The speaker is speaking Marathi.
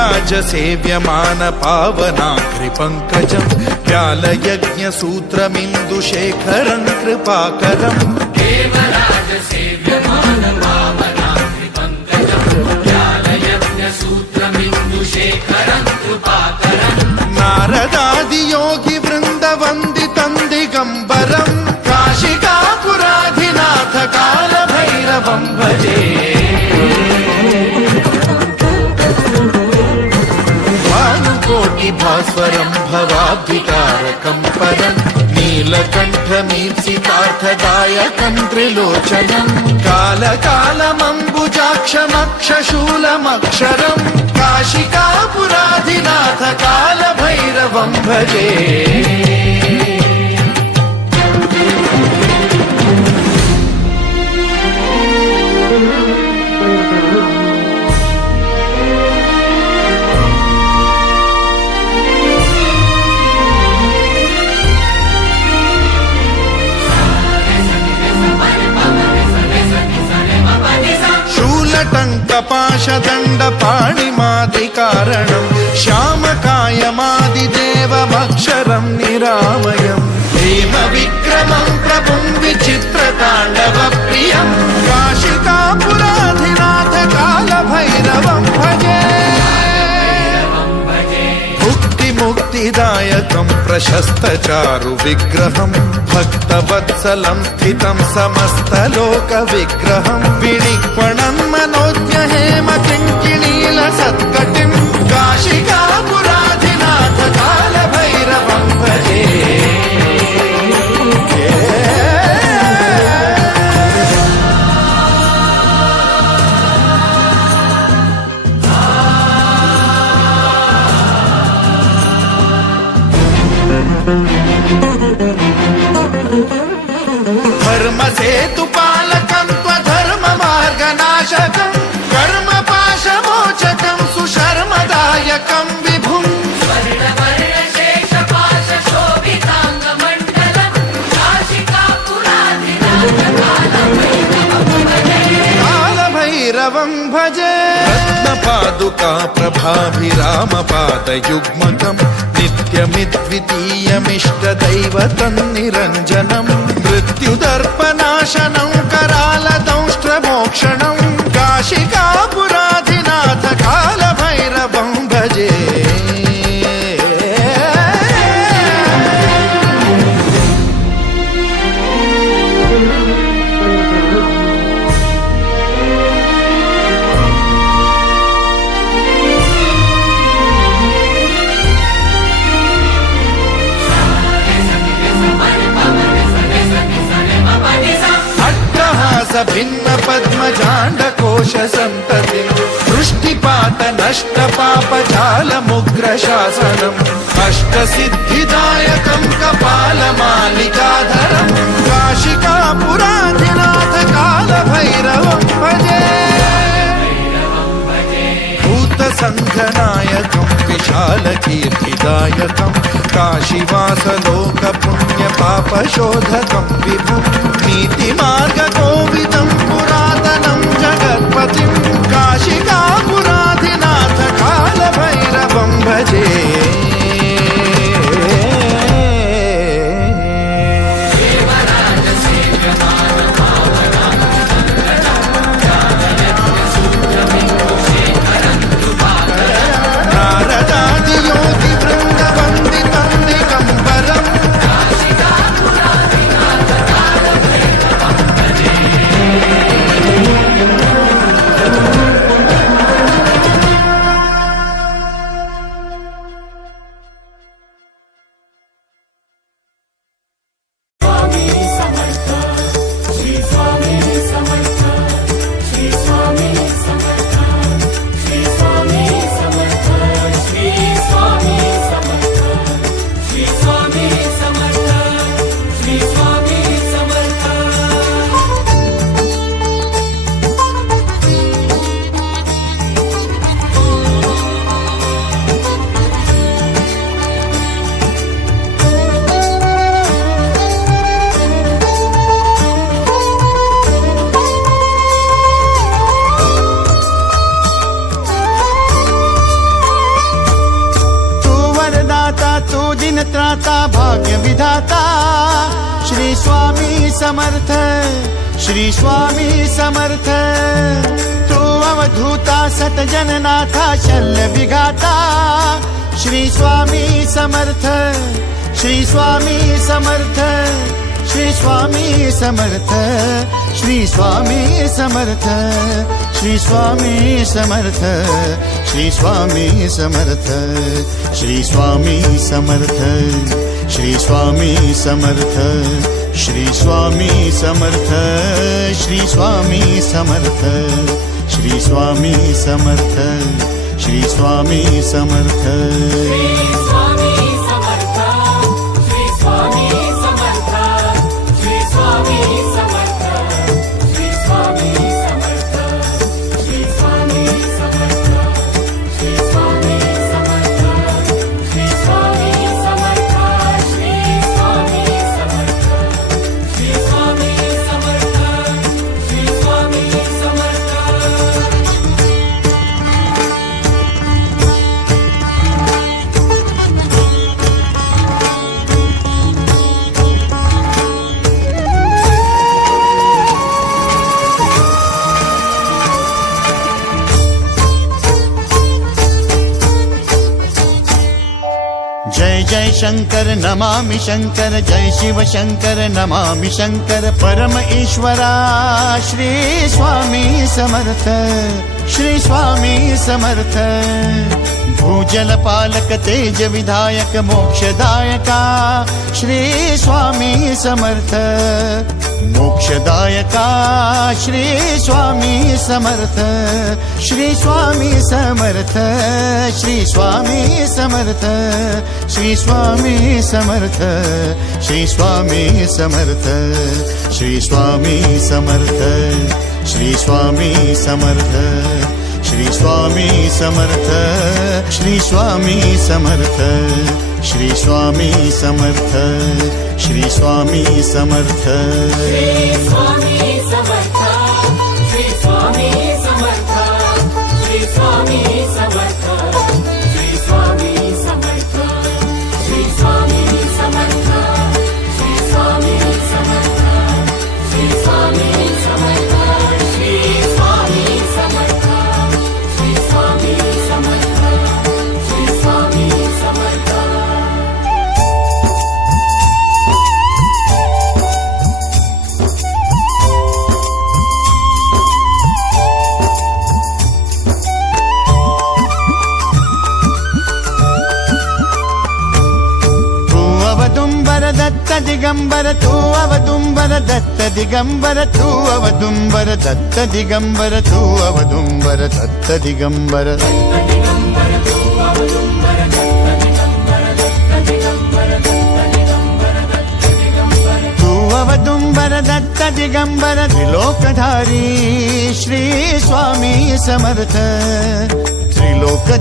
देवराज सेव्यमान पावनाग्रिपङ्कजं व्यालयज्ञसूत्रमिन्दुशेखरं कृपाकरं देवराज सेव्यमान पावनाग्रिपङ्कजं व्यालयज्ञसूत्रमिन्दुशेखरं कृपाकरं नारदादियोगि वृन्दवन्दितं दिगम्बरं काशिकापुराधिनाथ कालभैरवं भजे भास्वरं भवाब्धिकारकं परं नीलकण्ठमीप्सितार्थदायकं त्रिलोचनं कालकालमम्बुजाक्षमक्षशूलमक्षरं काशिकापुराधिनाथ कालभैरवं भजे टङ्कपाशदण्डपाणिमादिकारणं श्यामकायमादिदेवमक्षरं निरामयं भीमविक्रमं प्रभुं विचित्रताण्डवप्रियं काशिकापुराधिनाथ कालभैरवं भजे मुक्तिदायकं प्रशस्तचारु विग्रहं भक्तवत्सलं स्थितं समस्तलोकविग्रहं विनिक्वणं मनोज्ञहेमकिङ्किणीलसत्कटिं काशिकापुराधिनाथ कालभैरवं भजे धर्मसेतुपालकं त्वधर्ममार्गनाशकं कर्मपाशमोचकं सुशर्मदायकं विभुं कालभैरवं भजे रत्नपादुका प्रभाभिरामपादयुग्मकं नित्यमिद्वितीयमिष्टदैवतं निरञ्जनं मृत्युदर्पनाशनं करालदंष्ट्रमोक्षणं काशिकापुराधिनाथ कालभैरवं भजे भिन्न पद्मजाण्डकोश संततिं दृष्टिपात नष्ट पापजालमुग्रशासनम् अष्टसिद्धिदायकं कपालमालिकाधरं काशिकापुराधिनाथ कालभैरवं भजे भूतसङ्घनायकं विशालकीर्तिदायकं काशीवासलोकपुण्यपापशोधकं विभुं नीतिमार्गकोविदं पुरातनं जगत्पतिं काशिकापुराधिनाथ कालभैरवं भजे दीनत्राता भाग्य विधाता श्री स्वामी समर्थ, श्री स्वामी समर्थ। तू अवधूता सतजननाथा शल्य विघाता श्री स्वामी समर्थ, श्री स्वामी समर्थ, श्री स्वामी समर्थ, श्री स्वामी समर्थ, श्री स्वामी समर्थ, श्री स्वामी समर्थ, श्री स्वामी समर्थ, श्री स्वामी समर्थ, श्री स्वामी समर्थ, श्री स्वामी समर्थ, श्री स्वामी समर्थ, श्री स्वामी समर्थ। श्री स्वामी समर्थ, श्री स्वामी समर्थ, श्री स्वामी समर्थ, श्री स्वामी समर्थ, श्री स्वामी समर्थ, श्री स्वामी समर्थ, श्री स्वामी समर्थ, श्री स्वामी समर्थ, श्री स्वामी समर्थ, श्री स्वामी समर्थ। जय जय शंकर नमामि शंकर, जय शिव शंकर नमामि शंकर। परम ईश्वरा श्री स्वामी समर्थ, श्री स्वामी समर्थ। भूजल पालक तेज विधायक मोक्षदायका श्री स्वामी समर्थ, मोक्षदायका श्री स्वामी समर्थ, श्री स्वामी समर्थ, श्री स्वामी समर्थ, श्री स्वामी समर्थ, श्री स्वामी समर्थ, श्री स्वामी समर्थ, श्री स्वामी समर्थ, श्री स्वामी समर्थ, श्री स्वामी समर्थ, श्री स्वामी समर्थ, श्री स्वामी समर्थ। श्री स्वामी समर्थ, श्री स्वामी समर्थ, श्री स्वामी समर्थ, श्री स्वामी समर्थ, श्री स्वामी समर्थ, श्री स्वामी समर्थ, श्री स्वामी समर्थ, श्री स्वामी समर्थ, श्री स्वामी समर्थ, श्री स्वामी समर्थ। दत्त दिगंबर तू अवदुंबर दत्त दिगंबर तू अवदुंबर दत्त दिगंबर तू अवदुंबर दत्त दिगंबर। तू अवदुंबर दत्त दिगंबर त्रिलोकधारी श्री स्वामी समर्थ, त्रिलोक